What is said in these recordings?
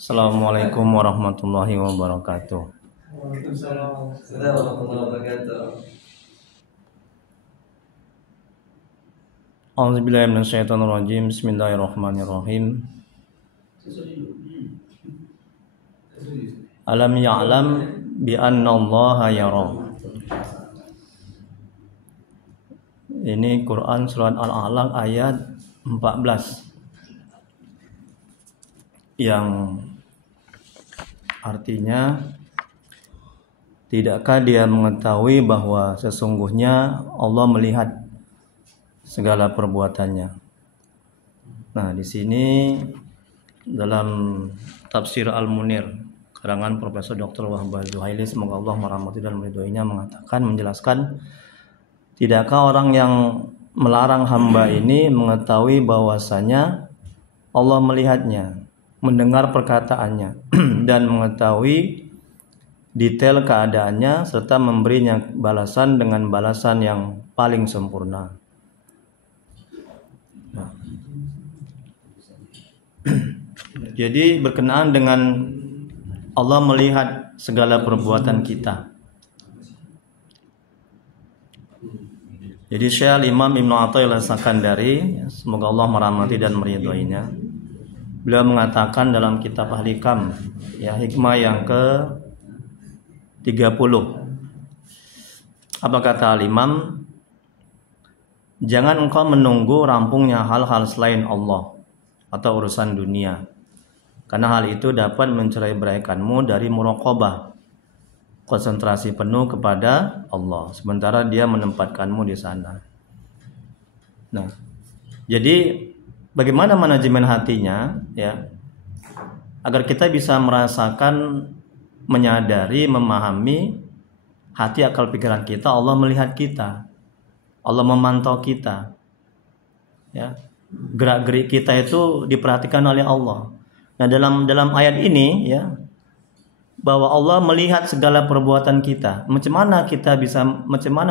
Assalamualaikum warahmatullahi wabarakatuh. Waalaikumsalam warahmatullahi wabarakatuh. A'udzubillahi minasyaitonirrajim. Bismillahirrahmanirrahim. Alam ya'lam bi anna Allaha yara. Ini Quran surat Al-Alaq ayat 14 yang artinya, tidakkah dia mengetahui bahwa sesungguhnya Allah melihat segala perbuatannya. Nah, di sini dalam tafsir Al-Munir karangan Profesor Dr. Wahbah Zuhaili, semoga Allah merahmati dan meridhoinya, menjelaskan, tidakkah orang yang melarang hamba ini mengetahui bahwasanya Allah melihatnya, mendengar perkataannya dan mengetahui detail keadaannya serta memberinya balasan dengan balasan yang paling sempurna. Nah. Jadi berkenaan dengan Allah melihat segala perbuatan kita. Jadi Syekh Imam Ibnu Athaillah Sakandari, semoga Allah merahmati dan meridhoinya, beliau mengatakan dalam kitab Ahlikam, ya, hikmah yang ke-30. Apa kata Al-Imam? Jangan engkau menunggu rampungnya hal-hal selain Allah atau urusan dunia, karena hal itu dapat mencerai-beraikanmu dari muraqabah, konsentrasi penuh kepada Allah, sementara Dia menempatkanmu di sana. Nah, jadi bagaimana manajemen hatinya, ya, agar kita bisa merasakan, menyadari, memahami hati, akal, pikiran kita. Allah melihat kita, Allah memantau kita, ya, gerak-gerik kita itu diperhatikan oleh Allah. Nah, dalam ayat ini, ya, bahwa Allah melihat segala perbuatan kita. Macam mana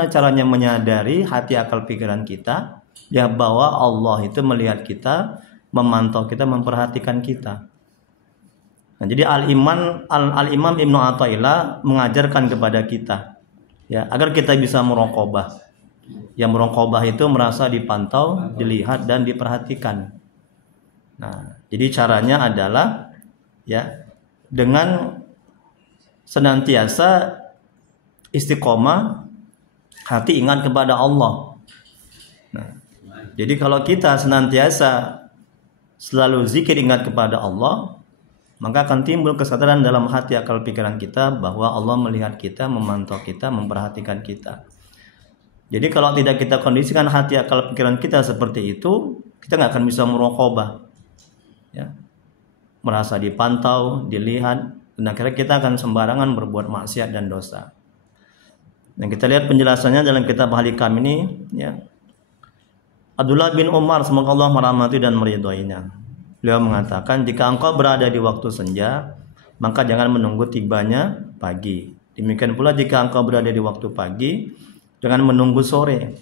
caranya menyadari hati, akal, pikiran kita, ya, bahwa Allah itu melihat kita, memantau kita, memperhatikan kita. Nah, jadi Al-Imam Ibnu Athaillah mengajarkan kepada kita, ya, agar kita bisa muraqabah. Yang muraqabah itu merasa dipantau, dilihat dan diperhatikan. Nah, jadi caranya adalah, ya, dengan senantiasa istiqomah, hati ingat kepada Allah. Nah, jadi kalau kita senantiasa selalu zikir ingat kepada Allah, maka akan timbul kesadaran dalam hati, akal, pikiran kita bahwa Allah melihat kita, memantau kita, memperhatikan kita. Jadi kalau tidak kita kondisikan hati, akal, pikiran kita seperti itu, kita nggak akan bisa muraqabah, ya, merasa dipantau, dilihat, dan akhirnya kita akan sembarangan berbuat maksiat dan dosa. Dan kita lihat penjelasannya dalam kitab Ahlikam ini, ya. Abdullah bin Umar, semoga Allah merahmati dan meridhoinya, beliau mengatakan, jika engkau berada di waktu senja, maka jangan menunggu tibanya pagi. Demikian pula jika engkau berada di waktu pagi, jangan menunggu sore.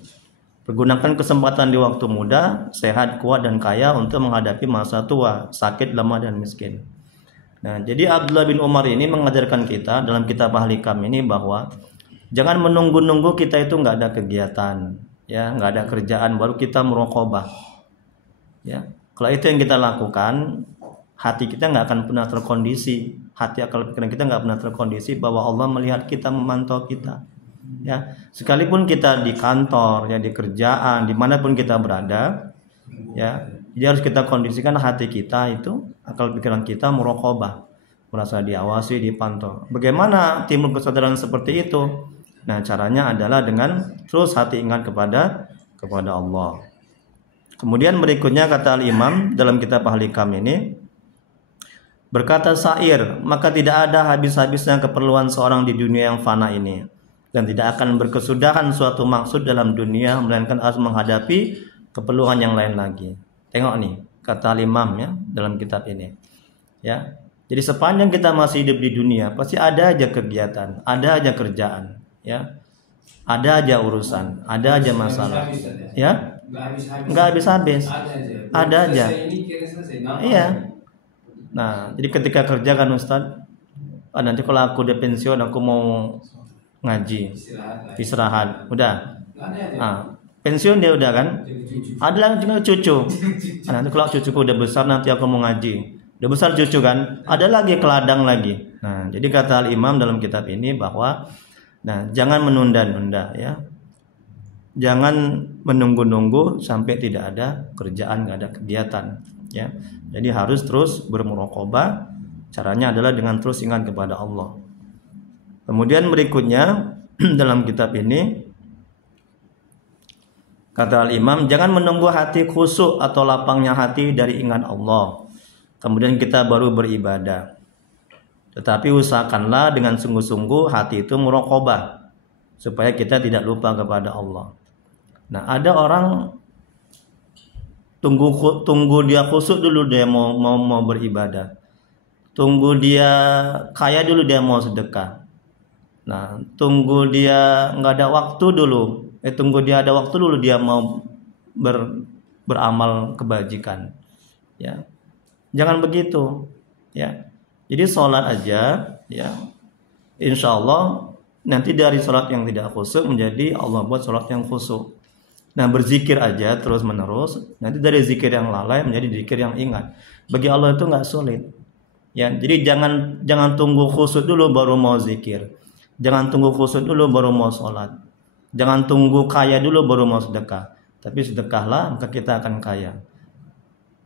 Pergunakan kesempatan di waktu muda, sehat, kuat, dan kaya untuk menghadapi masa tua, sakit, lemah, dan miskin. Nah, jadi Abdullah bin Umar ini mengajarkan kita dalam kitab Ahlikam ini bahwa jangan menunggu-nunggu kita itu nggak ada kegiatan, ya, nggak ada kerjaan baru kita muraqabah, ya. Kalau itu yang kita lakukan, hati kita nggak akan pernah terkondisi, hati, akal, pikiran kita nggak pernah terkondisi bahwa Allah melihat kita, memantau kita, ya. Sekalipun kita di kantor, ya, di kerjaan, dimanapun kita berada, ya, jadi harus kita kondisikan hati kita itu, akal, pikiran kita muraqabah, merasa diawasi, dipantau. Bagaimana timbul kesadaran seperti itu? Nah, caranya adalah dengan terus hati ingat kepada Allah. Kemudian berikutnya kata Al-Imam dalam kitab Ahlikam ini, berkata syair, maka tidak ada habis-habisnya keperluan seorang di dunia yang fana ini, dan tidak akan berkesudahan suatu maksud dalam dunia, melainkan harus menghadapi keperluan yang lain lagi. Tengok nih, kata Al-Imam, ya, dalam kitab ini, ya. Jadi sepanjang kita masih hidup di dunia, pasti ada aja kegiatan, ada aja kerjaan, ya. Ada aja urusan, ada aja masalah, ya. Nggak habis-habis. Ada aja. Iya. Nah, jadi ketika kerja kan Ustaz, nanti kalau aku udah pensiun aku mau ngaji, istirahat, udah. Pensiun dia udah kan. Ada lagi juga cucu. Nanti kalau cucuku udah besar nanti aku mau ngaji. Udah besar cucu kan, ada lagi ke ladang lagi. Nah, jadi kata Al-Imam dalam kitab ini bahwa jangan menunda-nunda ya. Jangan menunggu-nunggu sampai tidak ada kerjaan, nggak ada kegiatan ya. Jadi harus terus bermuraqabah. Caranya adalah dengan terus ingat kepada Allah. Kemudian berikutnya dalam kitab ini kata Al-Imam, jangan menunggu hati khusyuk atau lapangnya hati dari ingat Allah. Kemudian kita baru beribadah. Tetapi usahakanlah dengan sungguh-sungguh hati itu muraqabah supaya kita tidak lupa kepada Allah. Nah, ada orang tunggu dia khusyuk dulu dia mau beribadah. Tunggu dia kaya dulu dia mau sedekah. Nah, tunggu dia nggak ada waktu dulu. Tunggu dia ada waktu dulu dia mau beramal kebajikan. Ya, jangan begitu. Ya, jadi sholat aja. Ya, insya Allah nanti dari sholat yang tidak khusyuk menjadi Allah buat sholat yang khusyuk. Nah, berzikir aja terus menerus. Nanti dari zikir yang lalai menjadi zikir yang ingat. Bagi Allah itu nggak sulit. Ya, jadi jangan tunggu khusyuk dulu baru mau zikir. Jangan tunggu khusyuk dulu baru mau sholat. Jangan tunggu kaya dulu baru mau sedekah. Tapi sedekahlah maka kita akan kaya.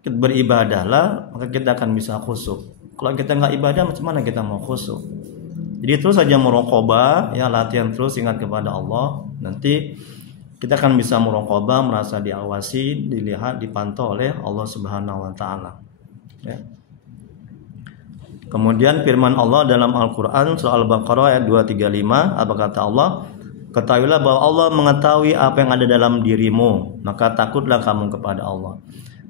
Beribadahlah maka kita akan bisa khusyuk. Kalau kita nggak ibadah macam mana kita mau khusyuk? Jadi terus saja muraqabah, ya latihan terus ingat kepada Allah. Nanti kita akan bisa muraqabah, merasa diawasi, dilihat, dipantau oleh Allah Subhanahu wa taala. Ya. Kemudian firman Allah dalam Al-Qur'an surah Al-Baqarah ayat 235, apa kata Allah? Ketahuilah bahwa Allah mengetahui apa yang ada dalam dirimu, maka takutlah kamu kepada Allah.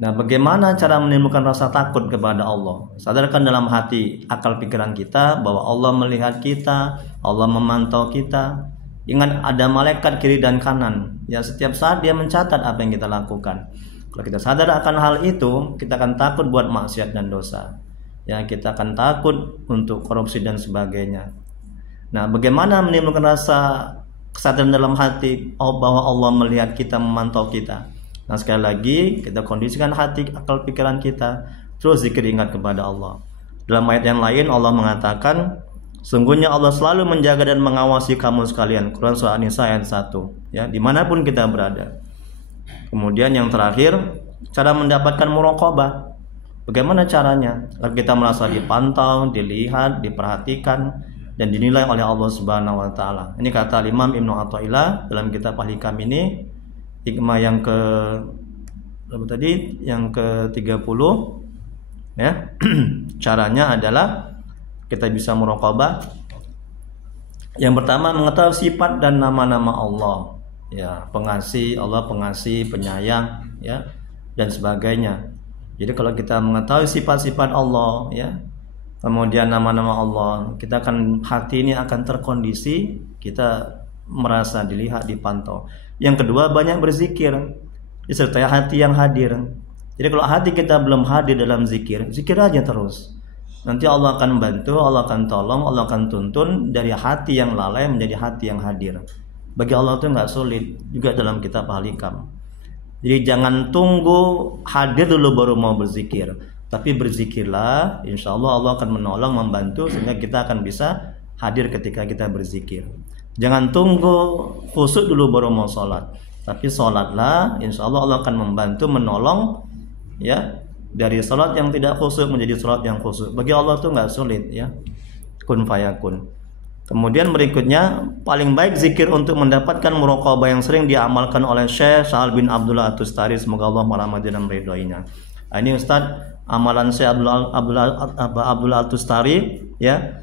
Nah, bagaimana cara menimbulkan rasa takut kepada Allah? Sadarkan dalam hati, akal pikiran kita bahwa Allah melihat kita, Allah memantau kita. Ingat ada malaikat kiri dan kanan. Ya, setiap saat dia mencatat apa yang kita lakukan. Kalau kita sadar akan hal itu, kita akan takut buat maksiat dan dosa. Ya, kita akan takut untuk korupsi dan sebagainya. Nah, bagaimana menimbulkan rasa kesadaran dalam hati bahwa Allah melihat kita, memantau kita? Nah, sekali lagi kita kondisikan hati, akal pikiran kita, terus zikir ingat kepada Allah. Dalam ayat yang lain Allah mengatakan, sungguhnya Allah selalu menjaga dan mengawasi kamu sekalian. Quran surah An-Nisa ayat 1. Ya, dimanapun kita berada. Kemudian yang terakhir, cara mendapatkan muraqabah. Bagaimana caranya? Agar kita merasa dipantau, dilihat, diperhatikan, dan dinilai oleh Allah Subhanahu wa taala. Ini kata Imam Ibnu Athaillah dalam kitab Al-Hikam ini, hikmah yang ke-30 ya. Caranya adalah kita bisa muraqabah. Yang pertama, mengetahui sifat dan nama-nama Allah. Ya, pengasih, Allah pengasih, penyayang, ya, dan sebagainya. Jadi kalau kita mengetahui sifat-sifat Allah, ya, kemudian nama-nama Allah, kita akan, hati ini akan terkondisi, kita merasa dilihat, dipantau. Yang kedua, banyak berzikir, disertai hati yang hadir. Jadi kalau hati kita belum hadir dalam zikir, zikir aja terus. Nanti Allah akan bantu, Allah akan tolong, Allah akan tuntun dari hati yang lalai menjadi hati yang hadir. Bagi Allah itu nggak sulit, juga dalam kitab Al-Hikam. Jadi jangan tunggu hadir dulu baru mau berzikir, tapi berzikirlah, insya Allah Allah akan menolong, membantu sehingga kita akan bisa hadir ketika kita berzikir. Jangan tunggu khusyuk dulu baru mau sholat, tapi sholatlah, insya Allah Allah akan membantu, menolong, ya, dari sholat yang tidak khusyuk menjadi sholat yang khusyuk. Bagi Allah itu nggak sulit, ya, kun fayakun. Kemudian berikutnya, paling baik zikir untuk mendapatkan muraqabah yang sering diamalkan oleh Syekh Sa'al bin Abdullah At-Tustari, semoga Allah merahmati dan meridhoinya. Nah, ini Ustaz, amalan Syekh Abdullah At-Tustari, ya,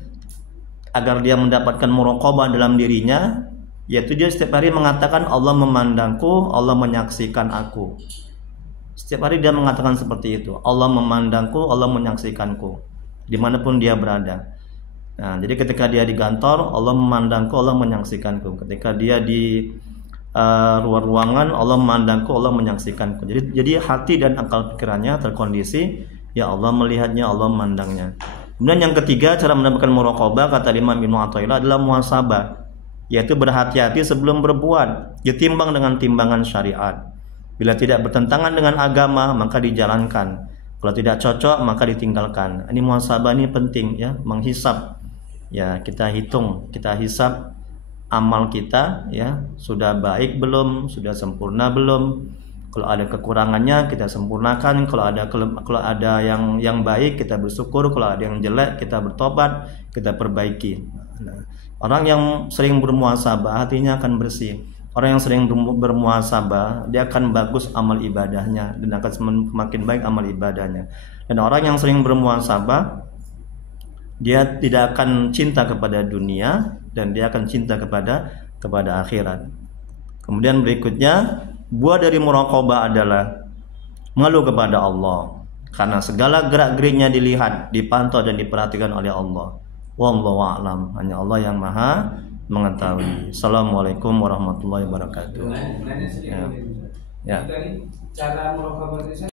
agar dia mendapatkan muraqabah dalam dirinya, yaitu dia setiap hari mengatakan Allah memandangku, Allah menyaksikan aku. Setiap hari dia mengatakan seperti itu, Allah memandangku, Allah menyaksikanku, dimanapun dia berada. Nah, jadi ketika dia di kantor, Allah memandangku, Allah menyaksikanku. Ketika dia di luar ruangan, Allah memandangku, Allah menyaksikanku. Jadi hati dan akal pikirannya terkondisi, Ya Allah melihatnya, Allah memandangnya. Kemudian yang ketiga, cara mendapatkan muraqabah kata Imam Ibnu Athaillah adalah muhasabah, yaitu berhati-hati sebelum berbuat, ditimbang dengan timbangan syariat. Bila tidak bertentangan dengan agama maka dijalankan. Kalau tidak cocok maka ditinggalkan. Ini muhasabah ini penting ya, menghisap. Ya, kita hitung, kita hisap amal kita ya, sudah baik belum, sudah sempurna belum. Kalau ada kekurangannya kita sempurnakan, kalau ada yang baik kita bersyukur, kalau ada yang jelek kita bertobat, kita perbaiki. Nah, orang yang sering bermuhasabah hatinya akan bersih. Orang yang sering bermuhasabah dia akan bagus amal ibadahnya dan akan semakin baik amal ibadahnya. Dan orang yang sering bermuhasabah dia tidak akan cinta kepada dunia dan dia akan cinta kepada akhirat. Kemudian berikutnya, buah dari muraqabah adalah malu kepada Allah, karena segala gerak-geriknya dilihat, dipantau dan diperhatikan oleh Allah. Wallahu a'lam. Hanya Allah yang Maha mengetahui. Assalamualaikum warahmatullahi wabarakatuh. Nanya sedikit. Ya. Dari cara muraqabah itu